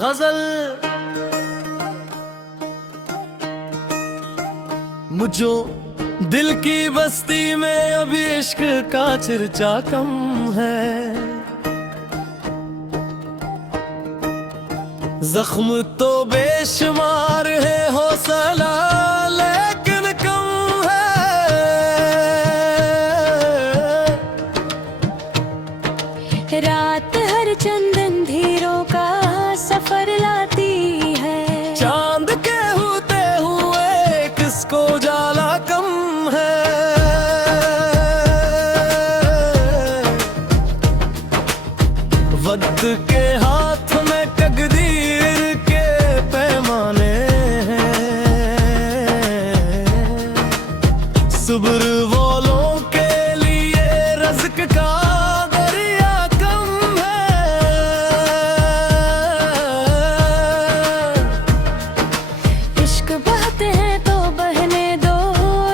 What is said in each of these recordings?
गजल मुझो दिल की बस्ती में अभी इश्क का चर्चा कम है। जख्म तो बेशुमार है, हौसला लेकिन कम है। रात हर चंद अंधेरों का सफर लाती है। चांद के होते हुए किसको जाला कम है। वक्त के हाथ में तकदीर के पैमाने हैं। सुब्र वालों के लिए रज़्क़ का दरिया कम है। इश्क बहते हैं तो बहने दो,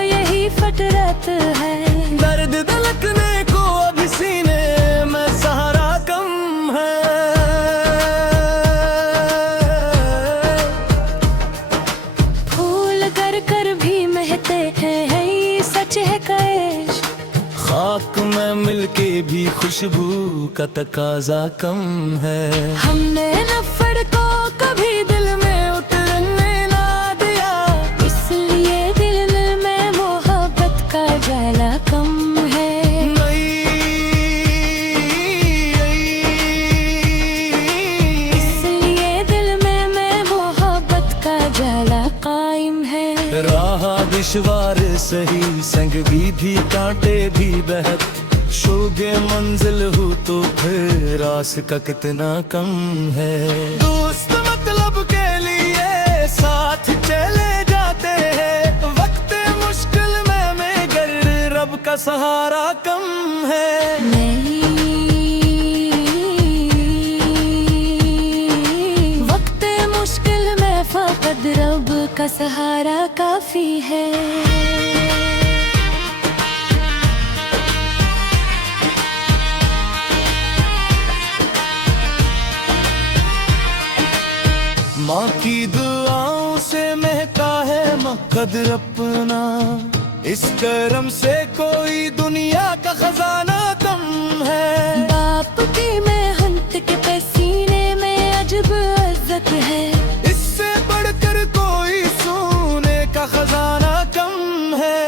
यही फतरत है। दर्द धड़कने को अभी सीने में सहारा कम है। फूल कर कर भी महते हैं, ये सच है कैश। खाक में मिलके भी खुशबू का तकाजा कम है। हमने नफरत को कभी दिल में उतरने ना दिया, इसलिए दिल में मोहब्बत का जाला कम है। इसलिए दिल में मोहब्बत का जाला कायम है। राह दुश्वार सही, संग भी कांटे भी बहत। शोगे मंजिल हो तो फिर रास का कितना कम है। दोस्त मतलब के लिए साथ चले जाते हैं। वक्त मुश्किल में गर रब का सहारा कम है। वक्त मुश्किल में फकत रब का सहारा काफी है। माँ की दुआओं से महका है मकदर अपना। इस करम से कोई दुनिया का खजाना कम है। बाप की मेहनत के पसीने में अजब इज्जत है। इससे बढ़कर कोई सोने का खजाना कम है।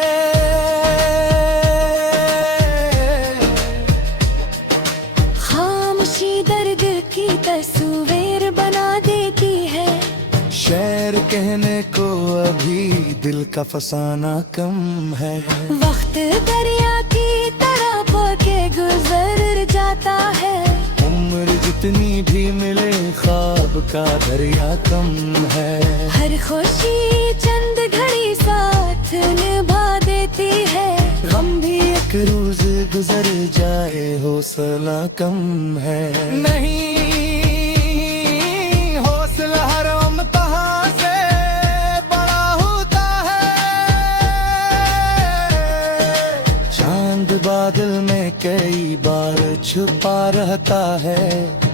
खामोशी दर्द की तस्वीर बना देती है। शेर कहने को अभी दिल का फसाना कम है। वक्त दरिया की तरह बहके गुजर जाता है। उम्र जितनी भी मिले ख्वाब का दरिया कम है। हर खुशी चंद घड़ी साथ निभा देती है। गम भी एक रोज गुजर जाए, हौसला कम है। नहीं हौसला हर इम्तिहान से बड़ा होता है। चांद बादल में कई बार छुपा रहता है।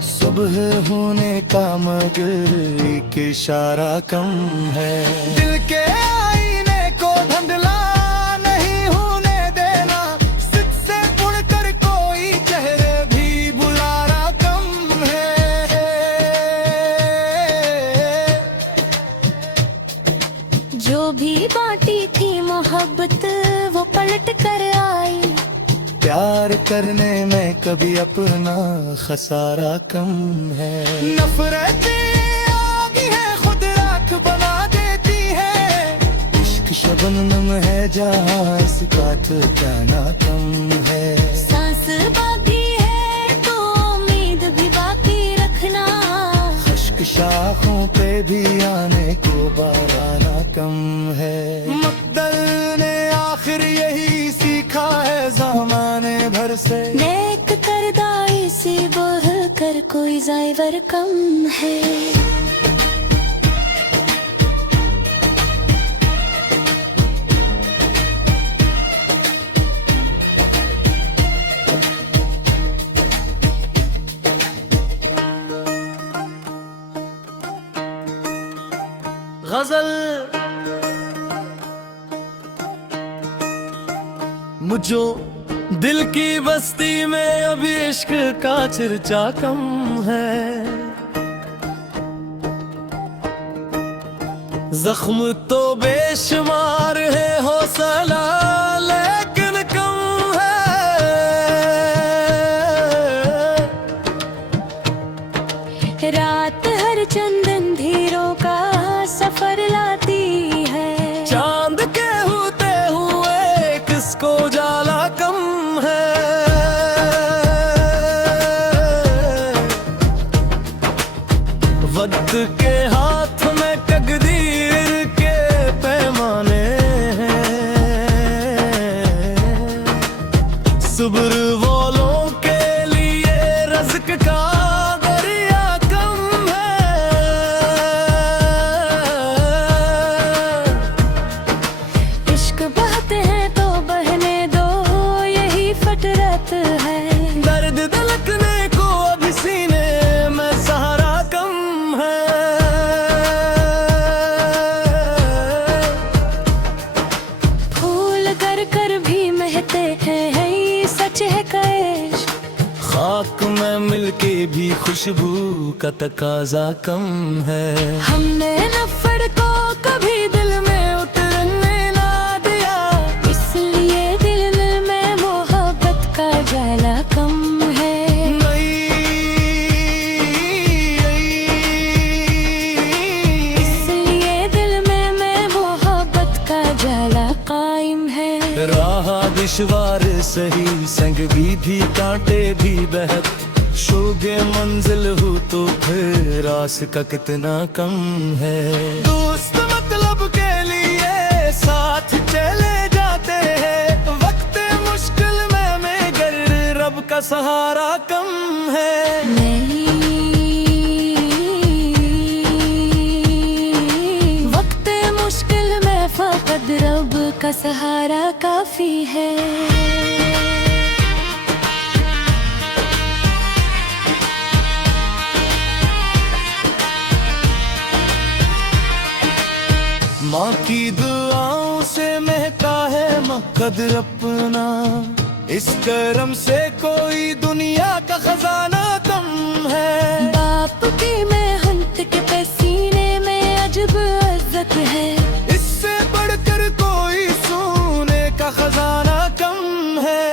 सुबह होने का मगर एक इशारा कम है। दिल के आईने को धुंधला नहीं होने देना। सिद्ध से उड़कर कोई चेहरे भी बुलाना कम है। जो भी बांटी थी मोहब्बत वो पलट कर आई। प्यार करने में कभी अपना खसारा कम है। नफरतें आगी है, खुद राख बना देती है। इश्क शबनम है जहाँ इसका ठिकाना कम है। सांस बाकी है तो उम्मीद भी बाकी रखना। खुश्क शाखों पे भी आने को बाराना कम है। मुक़द्दर ने आखिर यही सीखा है ज़माने भर से। नेक करदाई से बढ़ कर कोई ज़ाइवर कम है। गजल मुझो दिल की बस्ती में अभी इश्क का चर्चा कम है। जख्म तो बेशुमार है, हौसला लेकिन कम है। रात हर चंद अंधेरों का सफर लाती है। चांद के होते हुए किसको जाला कम है। वक्त के हाथ में तकदीर के पैमाने हैं। सुब्र वालों के लिए रज़्क़ का दरिया कम है। इश्क बहते हैं तो बहने दो, यही फटरत है। दर्द धड़कने को अभी सीने में सहारा कम है। फूल कर कर भी महते हैं, ये सच है का इश्क। खाक में मिलके भी खुशबू का तकाजा कम है। हमने नफर को कभी दिल में उतरने ना दिया, इसलिए दिल में मोहब्बत का जाला कम है। इसलिए दिल में मोहब्बत का जाला कायम है। राह दुश्वार सही, संग भी कांटे भी बहत। शोगे मंजिल हो तो फिर रास का कितना कम है। दोस्त मतलब के लिए साथ चले जाते हैं। वक्त मुश्किल में गर रब का सहारा कम है। वक्त मुश्किल में फकत रब का सहारा काफी है। माँ की दुआओं से महका है मकदर अपना। इस करम से कोई दुनिया का खजाना कम है। बाप की मेहनत के पसीने में अजब इज्जत है। इससे बढ़कर कोई सोने का खजाना कम है।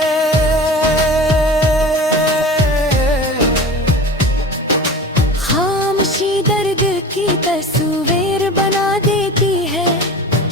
खामोशी दर्द की तस्वीर बना देती है।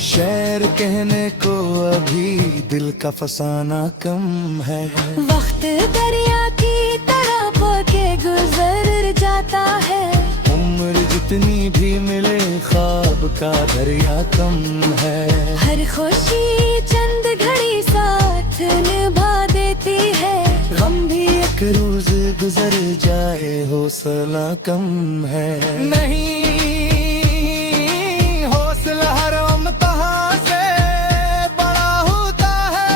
शेर कहने को अभी दिल का फसाना कम है। वक्त दरिया की तरह बहके गुजर जाता है। उम्र जितनी भी मिले ख्वाब का दरिया कम है। हर खुशी चंद घड़ी साथ निभा देती है। गम भी एक रोज गुजर जाए, हौसला कम है। नहीं हौसला हर इम्तिहा से बड़ा होता है।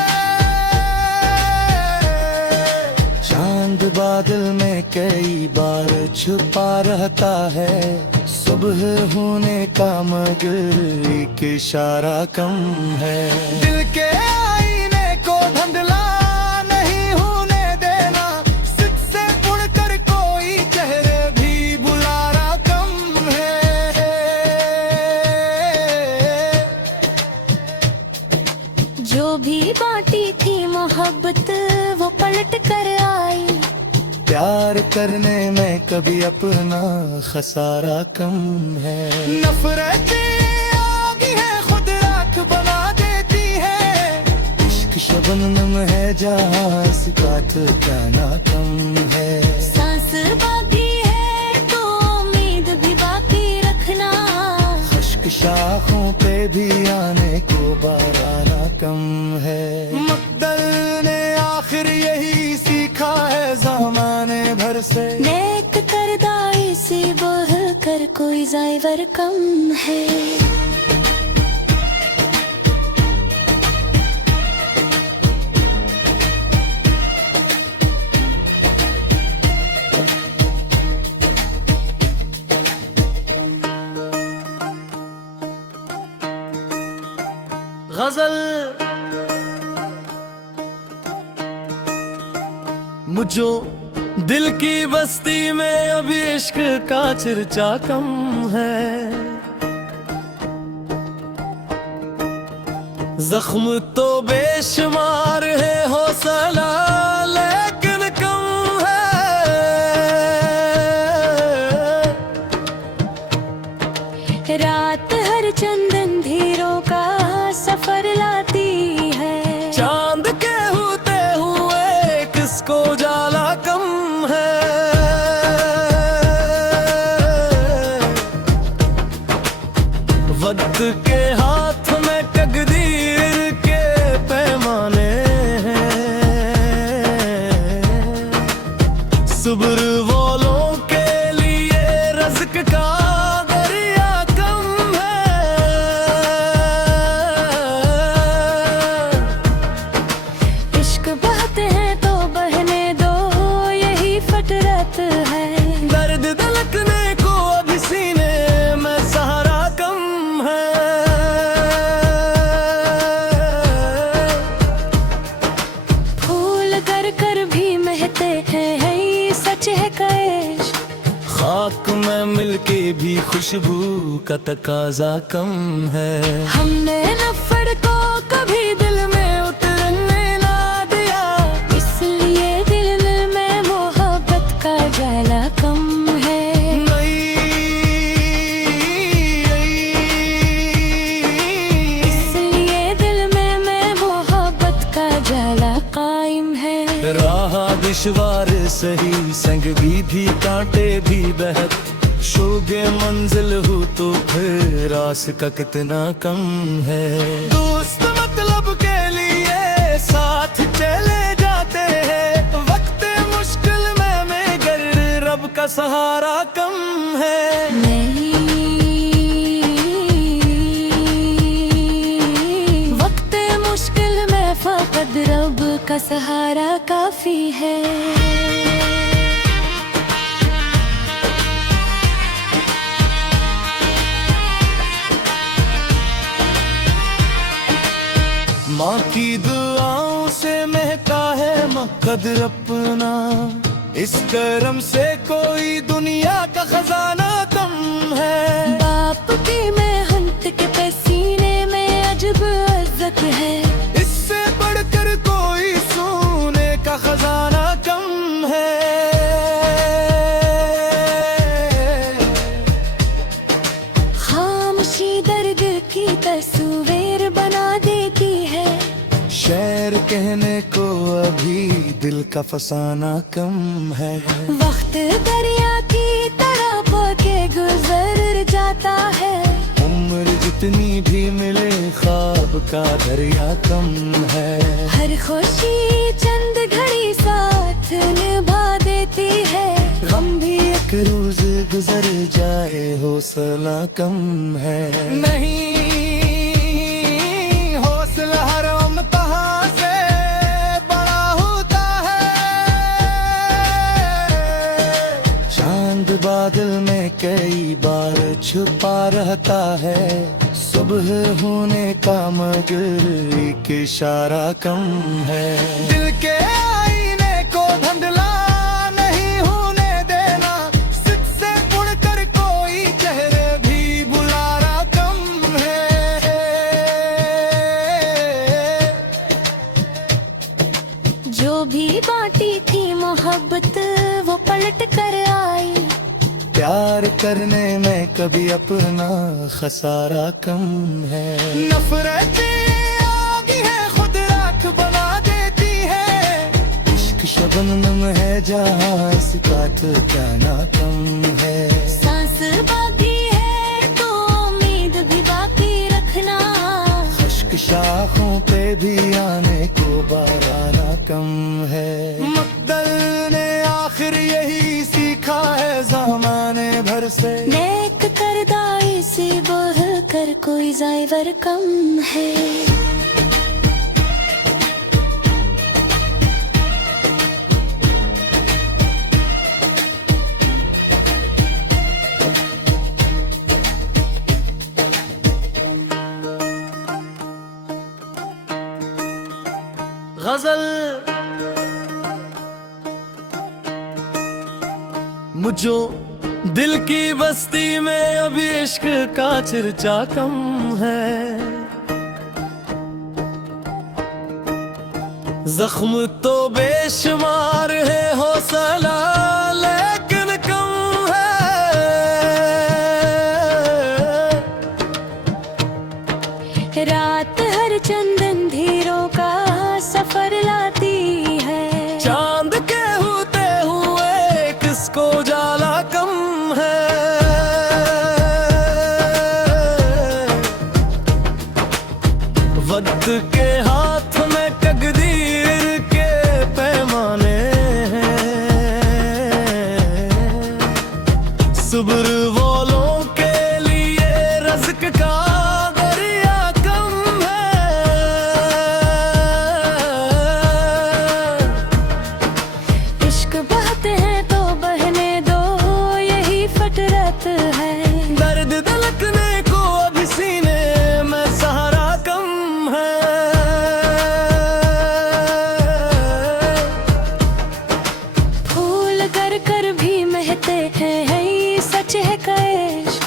चांद बादल में कई बार छुपा रहता है। सुबह होने का मगर एक इशारा कम है। दिल के आईने को धुंधला नहीं होने देना। सिद्ध से उड़कर कोई चेहरे भी बुलारा कम है। जो भी बांटी थी मोहब्बत वो पलट कर आई। प्यार करने में कभी अपना खसारा कम है। नफरतें आगी है, खुद राख बना देती है। इश्क शबनम है जहाँ इसका ठिकाना कम है। सांस बाकी है तो उम्मीद भी बाकी रखना। खुश्क शाखों पे भी आने को बाराना कम है। मकदर ने आखिर यही सीखा है ज़माने भर से। नेक करदाई से बढ़ कर कोई ज़ाइवर कम है। अब जो दिल की बस्ती में अभी इश्क का चर्चा कम है। जख्म तो बेशुमार है, हौसला लेकिन कम है। रात हर चंदन धीरों का सफर लाती है। चांद के होते हुए किसको जाला कम है। वक्त के हाथ में तकदीर के पैमाने हैं। सुब्र वालों के लिए रज़्क़ का दरिया कम है। इश्क बहते हैं तो बहने दो, यही फतरत है। दर्द धड़कने को अभी सीने में सहारा कम है। फूल कर कर भी महते हैं, ये सच है कैश। खाक में मिलके भी खुशबू का तकाजा कम है। हमने नफर को कभी दिल में उतरने ना दिया, इसलिए दिल में मोहब्बत का जाला कम है। इसलिए दिल में मोहब्बत का जाला कायम है। राह दुश्वार सही, संग भी कांटे भी बहत। शोगे मंजिल हो तो फिर रास का कितना कम है। दोस्त मतलब के लिए साथ चले जाते हैं। वक्त मुश्किल में गर रब का सहारा कम है। वक्त मुश्किल में फकत रब का सहारा काफी है। माँ की दुआओं से महका है मकदर अपना। इस करम से कोई दुनिया का खजाना कम है। बाप की मेहनत के पसीने में अजब इज्जत है। इससे बढ़कर कोई सोने का खजाना कम है। खामोशी दर्द की तस्वीर बना देती है। शेर कहने को अभी दिल का फसाना कम है। वक्त दरिया की तरह बहके गुजर जाता है। उम्र जितनी भी मिले ख्वाब का दरिया कम है। हर खुशी चंद घड़ी साथ निभा देती है। गम भी एक रोज गुजर जाए, हौसला कम है। नहीं, हौसला हर इम्तिहान से बड़ा होता है। चांद बादल में कई बार छुपा रहता है। सुबह होने का मगर एक इशारा कम है। दिल के आईने को धुंधला नहीं होने देना। सिर से उड़कर कोई चेहरे भी बुलाना कम है। जो भी बांटी थी मोहब्बत वो पलट कर आई। प्यार करने में कभी अपना खसारा कम है। नफरतें आगी है, खुद राख बना देती है। इश्क शबनम है जहाँ इसका ठिकाना कम है। सांस बाकी है तो उम्मीद भी बाकी रखना। खुश्क शाखों पे भी आने को बाराना कम है। मकदर ने आखिर यही सीखा है ज़माने भर से। नेक करदाई से बढ़ कर कोई ज़ाइवर कम है। गजल मुझो दिल की बस्ती में अभी इश्क का चर्चा कम है। जख्म तो बेशुमार है, हौसला लेकिन कम है। रात हर चंद अंधेरों का सफर लाती है। चांद के होते हुए किसको जाला कम है। वक्त के हाथ में तकदीर के पैमाने हैं। सुब्र वालों के लिए रज़्क़ का दरिया कम है। इश्क बहते हैं तो बहने दो, यही फतरत है। दर्द धड़कने को अभी सीने में सहारा कम है। फूल कर कर भी महते हैं, ये सच है कैश।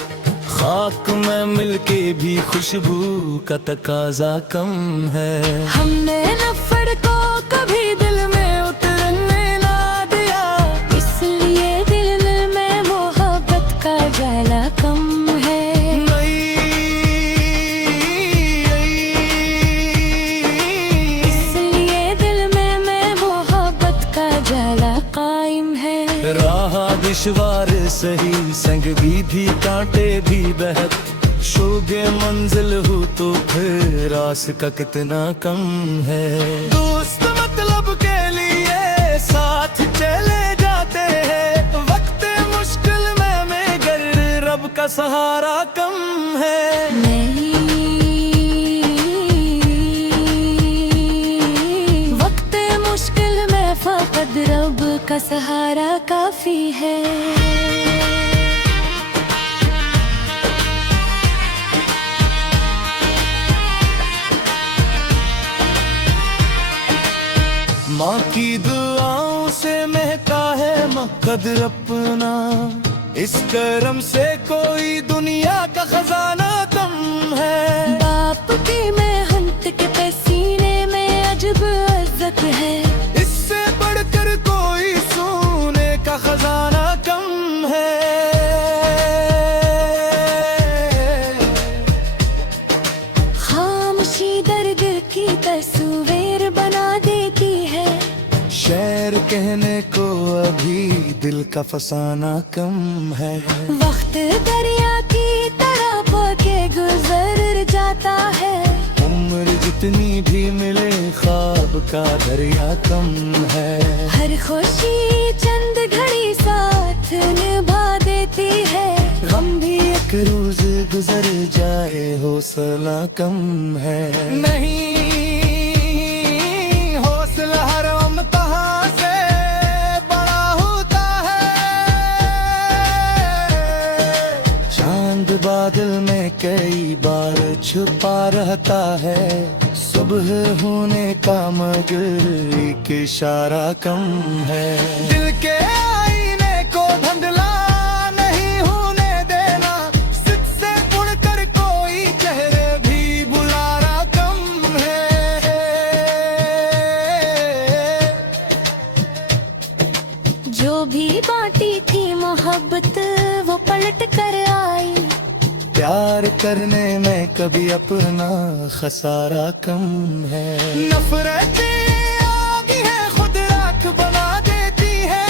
खाक में मिलके भी खुशबू का तकाजा कम है। हमने नफर को कभी दिल में उतरने ना दिया, इसलिए दिल में मोहब्बत का जाला कम है। इसलिए दिल में मोहब्बत का जाला कायम है। राह दुश्वार सही, संग भी कांटे भी बहत। शोगे मंजिल हो तो फिर रास का कितना कम है। दोस्त मतलब के लिए साथ चले जाते हैं। वक्त मुश्किल में गर रब का सहारा कम है। वक्त मुश्किल में फकत रब का सहारा काफी है। माँ की दुआओं से महका है मकदर अपना। इस करम से कोई दुनिया का खजाना कम है। बाप की मेहनत के पसीने में अजब इज्जत है। इससे बढ़कर कोई सोने का खजाना कम है। खामोशी दर्द की तस्वीर बना देती है। शेर कहने को अभी दिल का फसाना कम है। वक्त दरिया की तरह बह गुजर जाता है। उम्र जितनी भी मिले ख्वाब का दरिया कम है। हर खुशी चंद घड़ी साथ निभा देती है। गम भी एक रोज गुजर जाए, हौसला कम है। नहीं, हौसला हर अमतहा से बड़ा होता है। चांद बादल में कई बार छुपा रहता है। सुबह होने का मगर एक इशारा कम है। दिल के आईने को धुंधला नहीं होने देना। सिद्ध से उड़कर कोई चेहरे भी बुलाना कम है। जो भी बांटी थी मोहब्बत वो पलट कर आई। प्यार करने में कभी अपना खसारा कम है। नफरतें आगी है, खुद राख बना देती है।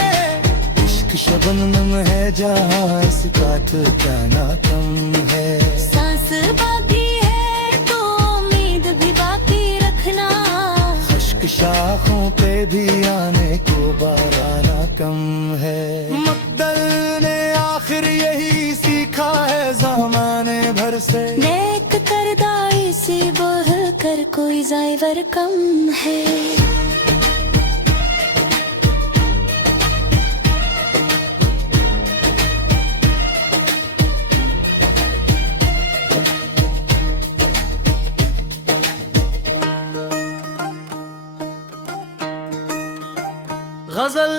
इश्क शबनम है जहाँ इसका ठिकाना कम है। सांस बाकी है तो उम्मीद भी बाकी रखना। खुश्क शाखों पे भी आने को बाराना कम है। मकदर ने आखिर यही सीखा है ज़माने भर से। नेक करदाई से बढ़ कर कोई ज़ाइवर कम है। गजल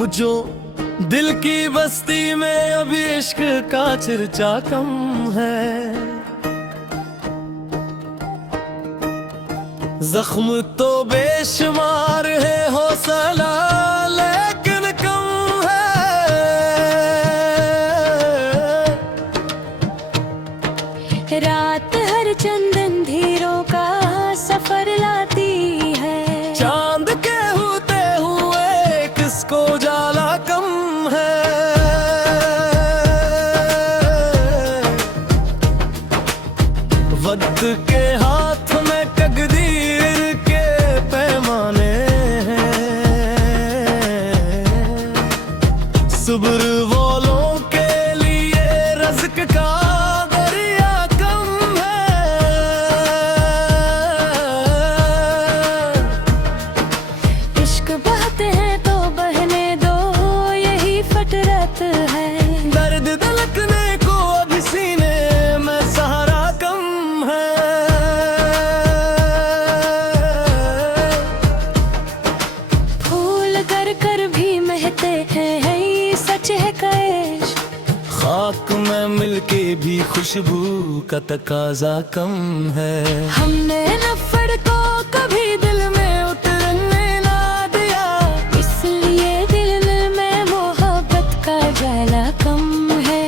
मुझो दिल की बस्ती में अभी इश्क का चर्चा कम है। जख्म तो बेशुमार है, हौसला लेकिन कम है। रात हर चंद अंधेरों का सफर लाती है। चांद के होते हुए किसको जाला कम है। वक्त के हाथ में तकदीर के पैमाने हैं। सुब्र वालों के लिए रज़्क़ का दरिया कम है। इश्क बहते हैं तो बहने दो, यही फतरत है। दर्द धड़कने को अभी सीने में सहारा कम है। फूल कर कर भी महते हैं, ये सच है कैश। खाक में मिलके भी खुशबू का तकाजा कम है। हमने नफर को कभी दिल में उतरने ना दिया, इसलिए दिल में मोहब्बत का जाला कम है।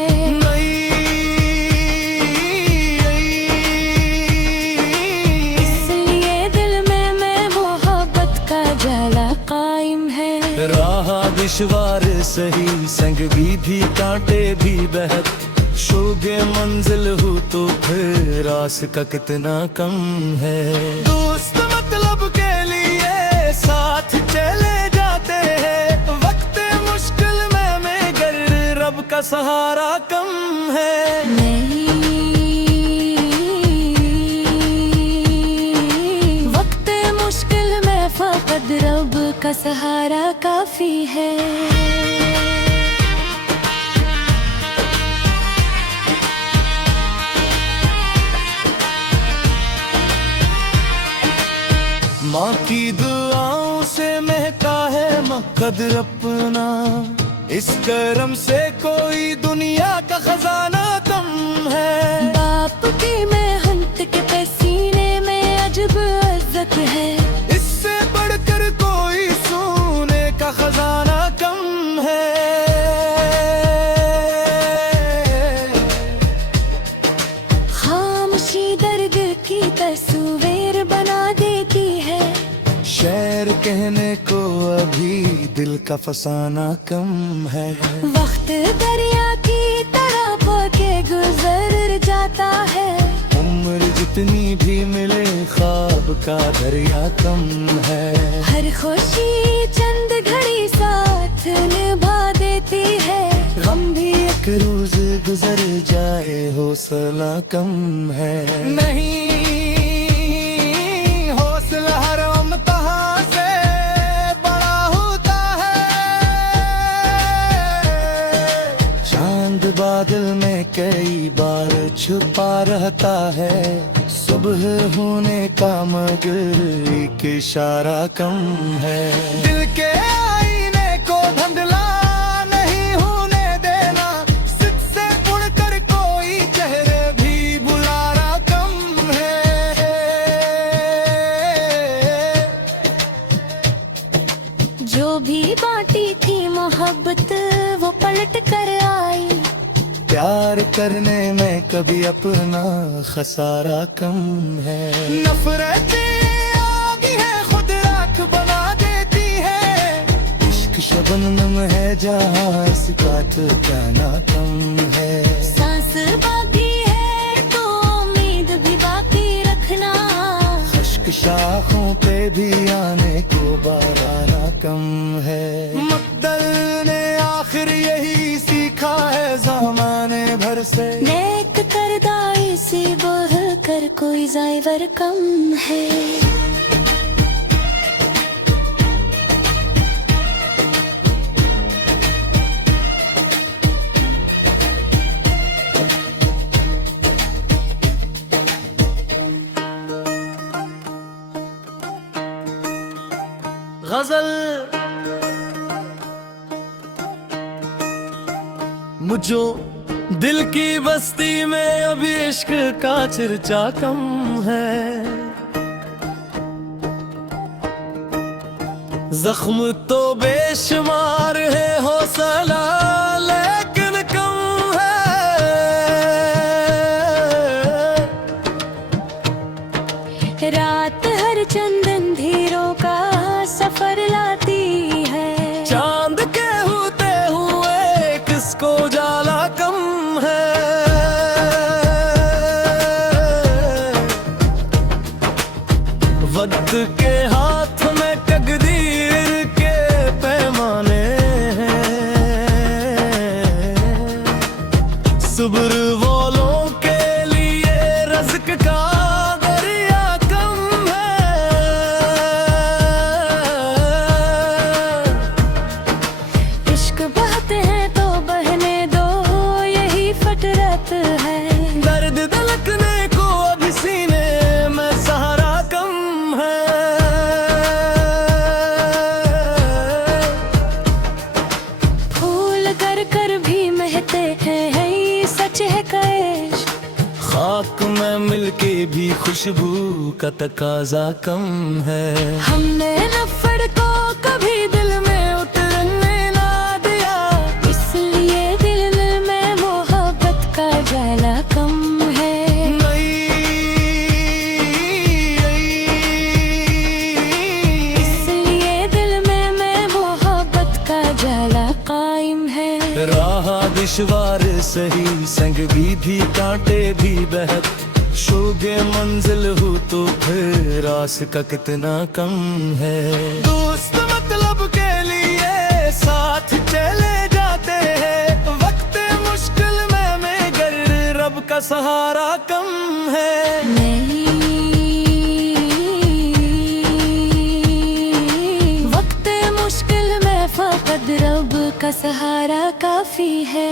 इसलिए दिल में मोहब्बत का जाला कायम है। राह दुश्वार सही, संग भी कांटे भी बहत। शोगे मंजिल हो तो फिर रास का कितना कम है। दोस्त मतलब के लिए साथ चले जाते हैं। वक्त मुश्किल में गर रब का सहारा कम है। वक्त मुश्किल में फकत रब का सहारा काफी है। माँ की दुआओं से महका है मकदर अपना। इस करम से कोई दुनिया का खजाना कम है। बाप की मेहनत के पसीने में अजब इज्जत है। इससे बढ़कर कोई सोने का खजाना कम है। खामोशी दर्द की तस्वीर बना देती है। शेर कहने को अभी दिल का फसाना कम है। वक्त दरिया की तरह बह गुजर जाता है। उम्र जितनी भी मिले ख्वाब का दरिया कम है। हर खुशी चंद घड़ी साथ निभा देती है। गम भी एक रोज गुजर जाए, हौसला कम है। नहीं हौसला हर इम्तिहान से बड़ा होता है। चांद बादल में कई बार छुपा रहता है। सुबह होने का मगर एक इशारा कम है। दिल के आईने को धुंधला नहीं होने देना। सिद्ध से उड़कर कोई चेहरे भी बुलाना कम है। जो भी बांटी थी मोहब्बत वो पलट कर आई। प्यार करने में कभी अपना खसारा कम है। नफरतें आगी है, खुद राख बना देती है। इश्क शबनम है जहाँ इसका ठिकाना कम है। सांस बाकी है तो उम्मीद भी बाकी रखना। खुश्क शाखों पे भी आने को बाराना कम है। मकदर ने आखिर यही सीखा है ज़माने भर से। नेक करदाई से बढ़ कर कोई ज़ाइवर कम है। गजल मुझो दिल की बस्ती में अभी इश्क का चर्चा कम है। जख्म तो बेशुमार है, हौसला लेकिन कम है। रात हर चंद अंधेरों का सफर लाती है। चांद के होते हुए किसको जाला कम है। वक्त के हाथ में तकदीर के पैमाने हैं। सुब्र वालों के लिए रज़्क़ का दरिया कम है। इश्क बहते हैं तो बहने दो, यही फतरत है। दर्द धड़कने को अभी सीने में सहारा कम है। फूल कर कर भी महते हैं, ये सच है का इश्क। खाक में मिलके भी खुशबू का तकाजा कम है। हमने नफर को कभी दिल में उतरने ना दिया, इसलिए दिल में मोहब्बत का जाला कम है। इसलिए दिल में मोहब्बत का जाला कायम है। राह दुश्वार सही, संग भी कांटे भी बहत। शोगे मंजिल हो तो फिर रास का कितना कम है। दोस्त मतलब के लिए साथ चले जाते हैं। वक्त मुश्किल में गर रब का सहारा कम है। वक्त मुश्किल में फकत रब का सहारा काफी है।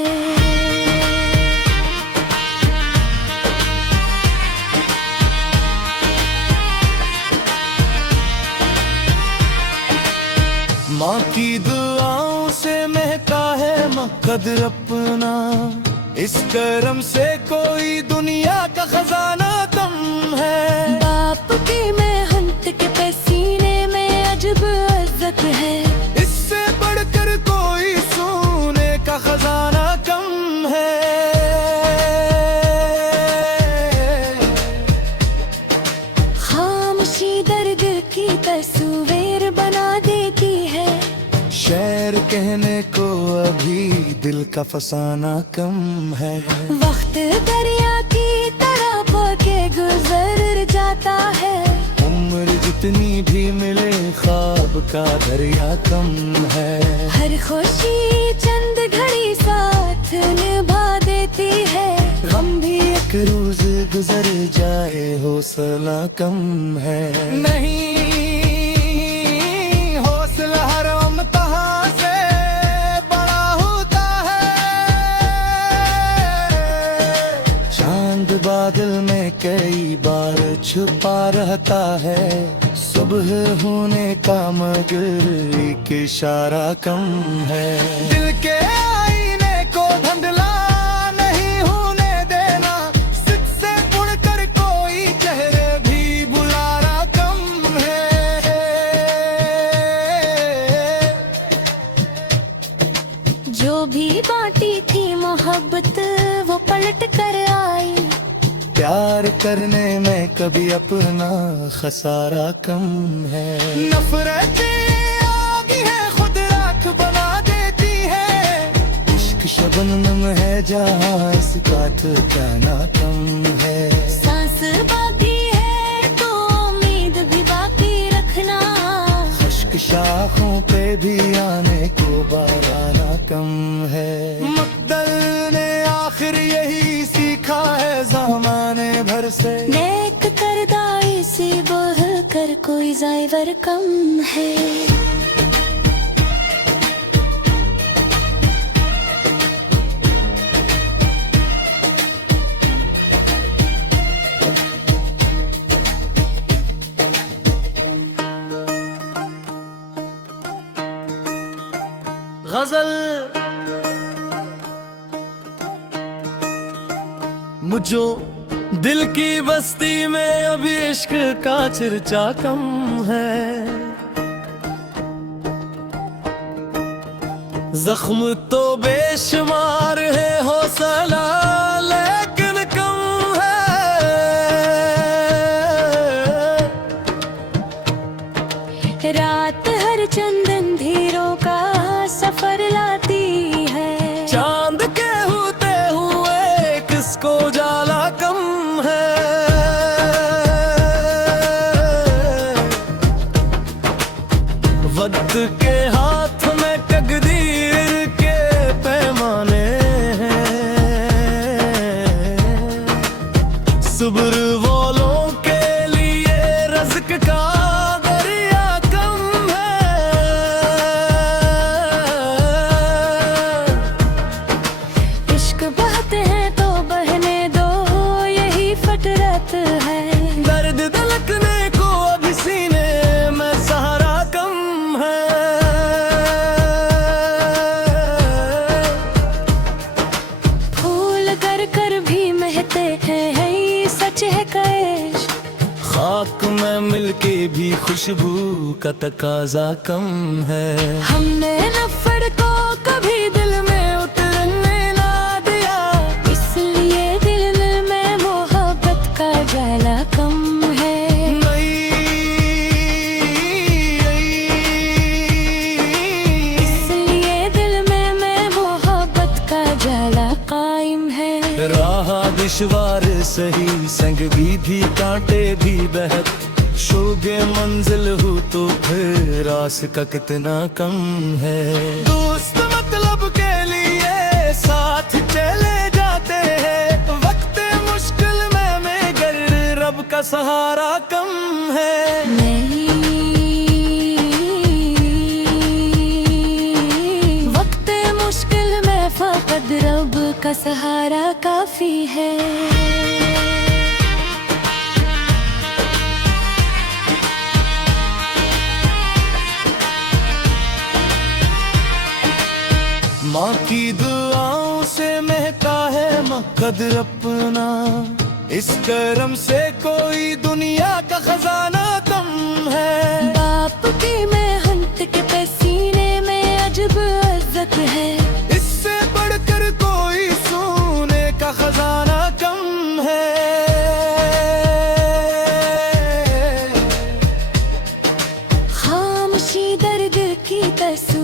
माँ की दुआओं से महका है मकदर अपना। इस करम से कोई दुनिया का खजाना कम है। बाप की मेहनत के पसीने में अजब इज्जत है। इससे बढ़कर कोई सोने का खजाना कम है। खामोशी दर्द की तस्वीर बना देती है। शेर कहने को अभी दिल का फसाना कम है। वक्त दरिया की तरह बहके गुजर जाता है। उम्र जितनी भी मिले ख्वाब का दरिया कम है। हर खुशी चंद घड़ी साथ निभा देती है। गम भी एक रोज गुजर जाए, हौसला कम है। नहीं, हौसला हर इम्तिहान से बड़ा होता है। चांद बादल में कई बार छुपा रहता है। सुबह होने का मगर एक इशारा कम है। दिल के आईने को धुंधला नहीं होने देना। सिख से मुड़कर कोई चेहरे भी बुलाना कम है। जो भी बांटी थी मोहब्बत वो पलट कर आई। प्यार करने में कभी अपना खसारा कम है। नफरतें आगी है, खुद राख बना देती है। इश्क शबनम है जहाँ इसका ठिकाना कम है। सांस बाकी है तो उम्मीद भी बाकी रखना। खुश्क शाखों पे भी आने को बाराना कम है। मुक़द्दर ने आखिर यही सीखा है ज़माने भर से। नेक करदाई से बढ़ कर कोई ज़ाइवर कम है। गजल मुझो दिल की बस्ती में अभी इश्क का चर्चा कम है। जख्म तो बेशुमार है, हौसला लेकिन कम है। रात हर चंदन धीरों का सफर लाती है। चांद के होते हुए किसको जाला कम है। वक्त के हाथ में तकदीर के पैमाने हैं। सुब्र वालों के लिए रज़्क़ का दरिया कम है। इश्क बहते हैं तो बहने दो, यही फितरत है। दर्द धड़कने को अभी सीने में सहारा कम है। फूल कर कर भी महते हैं, ये सच है का इश्क। खाक में मिलके भी खुशबू का तकाजा कम है। हमने नफर को कभी दिल में उतरने ना दिया, इसलिए दिल में मोहब्बत का जाला कम है। इसलिए दिल में मोहब्बत का जाला कायम है। राह दुश्वार सही, संग भी कांटे भी बहत। शोगे मंजिल हो तो फिर रास का कितना कम है। दोस्त मतलब के लिए साथ चले जाते हैं। वक्त मुश्किल में गर रब का सहारा कम है। वक्त मुश्किल में फकत रब का सहारा काफी है। माँ की दुआओं से महका है मकदर अपना। इस करम से कोई दुनिया का खजाना कम है। बाप की मेहनत के पसीने में अजब इज्जत है। इससे बढ़कर कोई सोने का खजाना कम है। खामोशी दर्द की तस्वीर